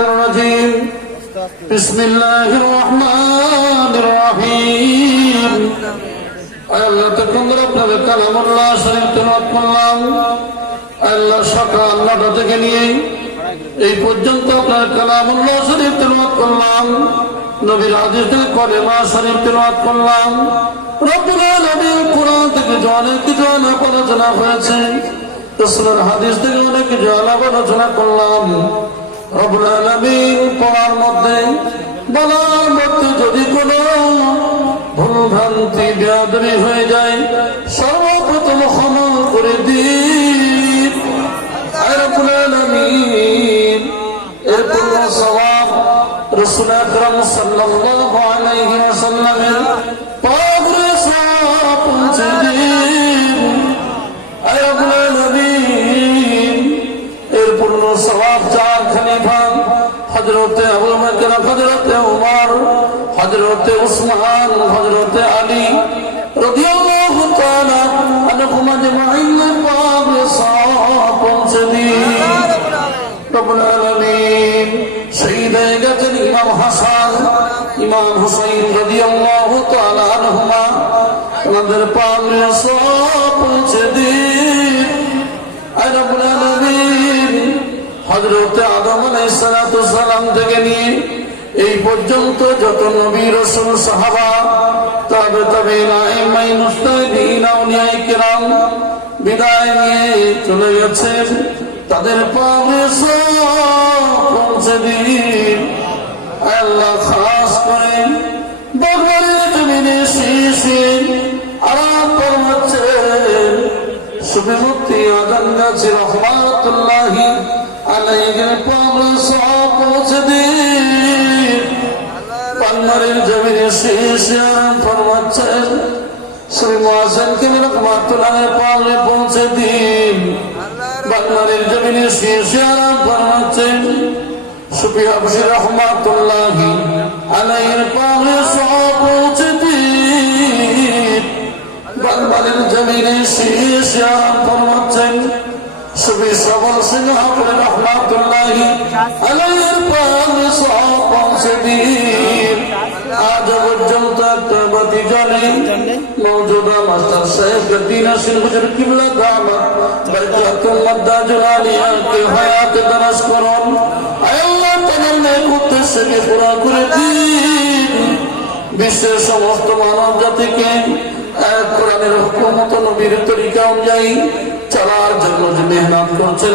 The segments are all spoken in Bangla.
الرجيم بسم الله الرحمن الرحيم আল্লাহ তাকবীর আপনাদের কালামুল্লাহ শরীফ তেলাওয়াত করলাম। আল্লাহ সকাল 9টা থেকে নিয়ে এই পর্যন্ত আপনার কালামুল্লাহ শরীফ তেলাওয়াত করলাম। নবীর হাদিস থেকে কলেমা শরীফ তেলাওয়াত করলাম। রব্বুল আলামিন কোরআন থেকে অনেক কিছু আলোচনা হয়েছে, রাসূলের হাদিস থেকে অনেক কিছু আলোচনা করলাম। রব্বুল আলামিন পড়ার মধ্যে বলার মধ্যে যদি কোনো ভুল ভ্রান্তি বেয়াদবি হয়ে যায় সর্বপ্রথম ক্ষমা করে দিন। রব্বুল আলামিন এর পূর্ণ সওয়াব রাসূল আকরাম সাল্লাল্লাহু আলাইহি ওয়াসাল্লামের পাকের সওয়াব পৌঁছে দিন। রব্বুল আলামিন এর পূর্ণ সওয়াব চার খলিফা হযরতে আবু বকর, হযরতে ওমর, হযরতে উসমান, হযরতে আলী রাদিয়াল্লাহু তাআলা আনহুম আজমাইন পাকের সওয়াব পৌঁছে দিন। রব্বুল আলামিন শহীদ হয়ে গেছেন ইমাম হাসান, ইমাম হুসাইন রাদিয়াল্লাহু তাআলা আনহুমা, ওনাদের পাকের সওয়াব পৌঁছে দিন। রব্বুল আলামিন হযরতে আদম আলাইহিস সালাতু সালাম থেকে নিয়ে এই পর্যন্ত যত নবী রাসূল সাহাবা তাবেঈন আইম্মায়ে মুজতাহিদিন আউলিয়ায়ে কিরাম বিদায় নিয়ে চলে গেছেন, তাদের পাকে সওয়াব পৌঁছে দিন। আল্লাহ খাস করে বগরের জমিনে শীষে আরাম ফরমাচ্ছেন সুফি মুফতি আযম গাজী রাহমাতুল্লাহি আলাইহির পাকে সওয়াব পৌঁছে দিন। পালমারের জমিনে শীষে আরাম ফরমাচ্ছেন সুফি মুয়াজ্জিন কামিল রাহমাতুল্লাহির পাকে পৌঁছে দিন। বাংলার জমিনে শীষে আরাম ফরমাচ্ছেন সুফি হাবশী রাহমাতুল্লাহি আলাইহির পাকে সওয়াব পৌঁছে দিন। বাংলার জমিনে শীষে আরাম ফরমাচ্ছেন সুফি সবল সিংহ রাহমাতুল্লাহি আলাইহির পাকে সওয়াব পৌঁছে দিন। আজ পর্যন্ত একটা বাতি জ্বলে মওজুদা মাস্টার সাহেব গদ্দি নাসির হুজুর কিবলা দামাত বরকাতুল মাদ্দাজুল আলিয়া কে হায়াত দরাজ করুন। আল্লাহ তাআলার উদ্দেশ্যকে পুরা করে দিন। বিশ্বের সমস্ত মানব জাতিকে কোরআনের হুকুম মতো নবীর তরিকা অনুযায়ী চলার জন্য যে মেহনত করছেন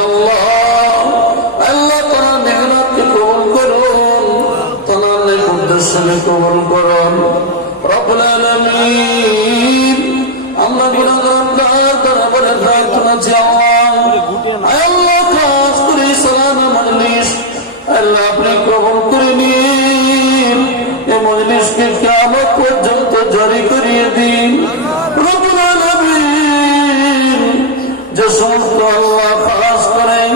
আল্লাহ তাআলা মেহনতকে কবুল করুন, তাআলার উদ্দেশ্যকে কবুল করুন। রব্বুল আলামিন আমরা গুনাহগার দরবারে প্রার্থনা চাই আল্লাহ খাস করে সালানা মজলিস আল্লাহ আপনি কবুল করে নিন। এই মজলিসকে কিয়ামত পর্যন্ত জারি করিয়ে দিন। রব্বুল আলামিন যে সমস্ত আল্লাহ খাস করেন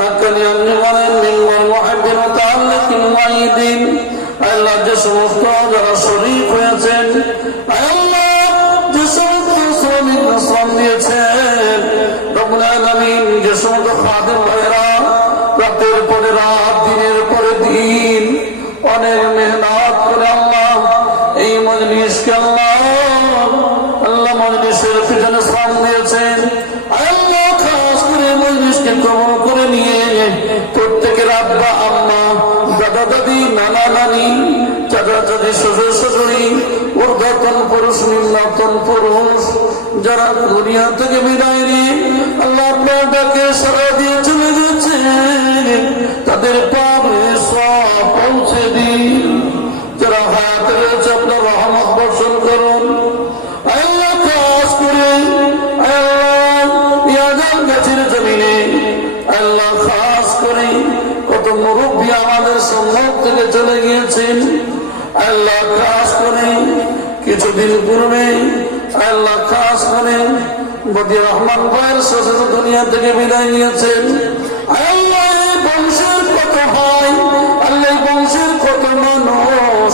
হাক্কানি আল্লাহর মিম্মান মুহিব্বিন ওয়া তাআল্লাকিন মুআইদিন আল্লাহ যে সমস্ত যারা শরীক হয়েছেন আল্লাহ যে সমস্ত শ্রমিক শ্রম দিয়েছেন রব্বুল আলামিন যে সমস্ত খাদেম ভাইরা রাতের পরে রাত দিনের পরে দিন অনেক মেহনত করে আল্লাহ এই মজলিসকে আল্লাহ মজলিসের পিছনে শ্রম দিয়েছেন আল্লাহ খাস করে মজলিসকে কবুল করে নিয়ে প্রত্যেকের আব্বা আম্মা দাদা দাদি নানা নানি চাচা চাচি শ্বশুর শাশুড়ি ঊর্ধ্বতন পুরুষ নিম্নতন পুরুষ যারা দুনিয়া থেকে বিদায় নিয়ে আল্লাহ আপনার ডাকে সাড়া দিয়ে চলে গেছে তাদের পাকে সওয়াব পৌঁছে দিন। যারা হায়াতে রয়েছে আপনার রহমত বর্ষণ করুন। আল্লাহ খাস করে ইয়াজান গাছের জমিনে আল্লাহ খাস করে কত মুরব্বী আমাদের সম্মুখ থেকে চলে গিয়েছেন আল্লাহ খাস করে কিছুদিন পূর্বে আল্লাহ খাস করে বদি রহমান ভাইয়ের শ্বশুর দুনিয়া থেকে বিদায় নিয়েছেন। আল্লাহ বংশের কত ভাই আল্লাহ বংশের কত মানুষ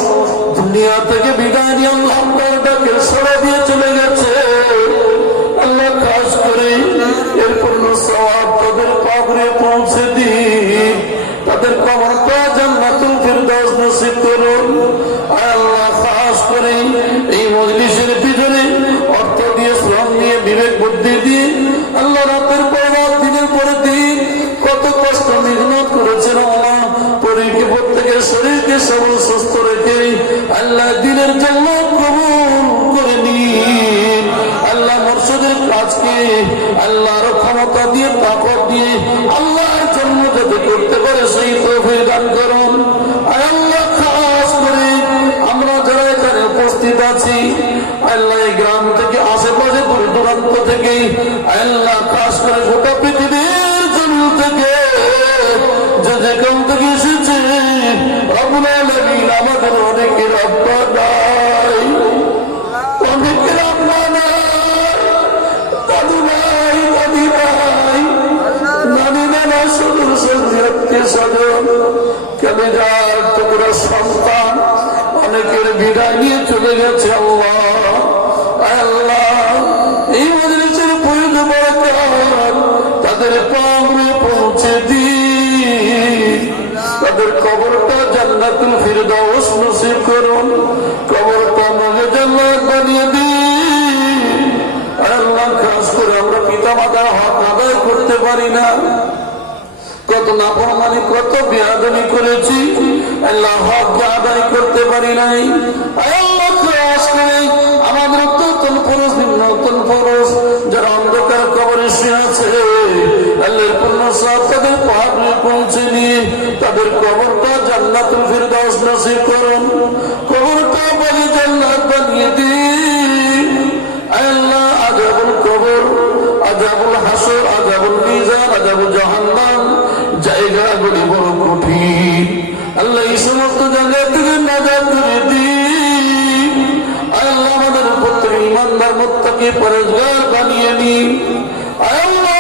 দুনিয়া থেকে বিদায় নিয়ে আল্লাহ ডাকে সাড়া দিয়ে চলে গেছে। আল্লাহ খাস করে এর পূর্ণ সওয়াব তাদের কবরে পৌঁছে দিন, তাদের কবর জান্নাতুল ফিরদাউস নসিব করুন। আল্লাহ খাস করে এই মজলিসের ভিতরে অর্থ দিয়ে, শ্রম দিয়ে, বিবেক বুদ্ধি দিয়ে আল্লাহ রাতের পর রাত, দিনের পরে দিন কত কষ্ট মেহনত করেছেন আল্লাহ। পরীকে প্রত্যেকের শরীরকে সবল সুস্থ রেখে আল্লাহ দিনের জন্য কবুল করে নিন। আল্লাহ মুর্শিদের কাজকে আল্লাহর ক্ষমতা দিয়ে, তাকত দিয়ে আল্লাহর জন্য যাতে করতে পারে সেই তৌফিক দান করুন। আল্লাহ খাস করে আমরা যারা এখানে উপস্থিত আছি আল্লাহ এই গ্রাম থেকে, আশেপাশে, দূর দূরান্ত থেকে আল্লাহ খাস করে গোটা পৃথিবীর জন্য থেকে যে যেখান থেকে এসেছে রব্বুল আলামিন আমাদের অনেকের আব্বা নাই, অনেকের আম্মা নাই, দাদু নাই, দাদি নাই, নানি নানা, সদর সদরি আত্মীয় স্বজন, কলেজার টুকরা সন্তান অনেকের বিদায় নিয়ে চলে গেছে। আল্লাহ আল্লাহ এই মজলিসের পরিধ বরকত তাদের কবরে পৌঁছে দিন, তাদের কবরটা জান্নাতুল ফিরদাউস নসিব করুন, কবরটা আমাকে জান্নাত বানিয়ে দিন। আল্লাহ খাস করে আমরা পিতা মাতার হক আদায় করতে পারি না, কত নাফরমানি, কত বেয়াদবি করেছি, আল্লাহ হককে আদায় করতে পারি নাই। আল্লাহ খাস করে আমাদের উত্তম পুরুষ, নিম্নতম পুরুষ যারা অন্ধকার কবরে শুয়ে আছে আল্লাহর পূর্ণ সওয়াব তাদের পাহাড়ে পৌঁছে নিয়ে তাদের কবরটা জান্নাতুল ফিরদাউস নসিব করুন, কবরটা বলি জান্নাত বানিয়ে দিন। আল্লাহ আযাবুল কবর, আযাবুল হাসর, আযাবুল মিজান, আযাবুল জাহান্নাম জায়গাগুলি বড় কঠিন। আল্লাহ এই সমস্ত জায়গা থেকে নাজাত করে দিন। আল্লাহ আমাদের পুত্র ইমানদার মুত্তাকি পরেজগার বানিয়ে নিন। আল্লাহ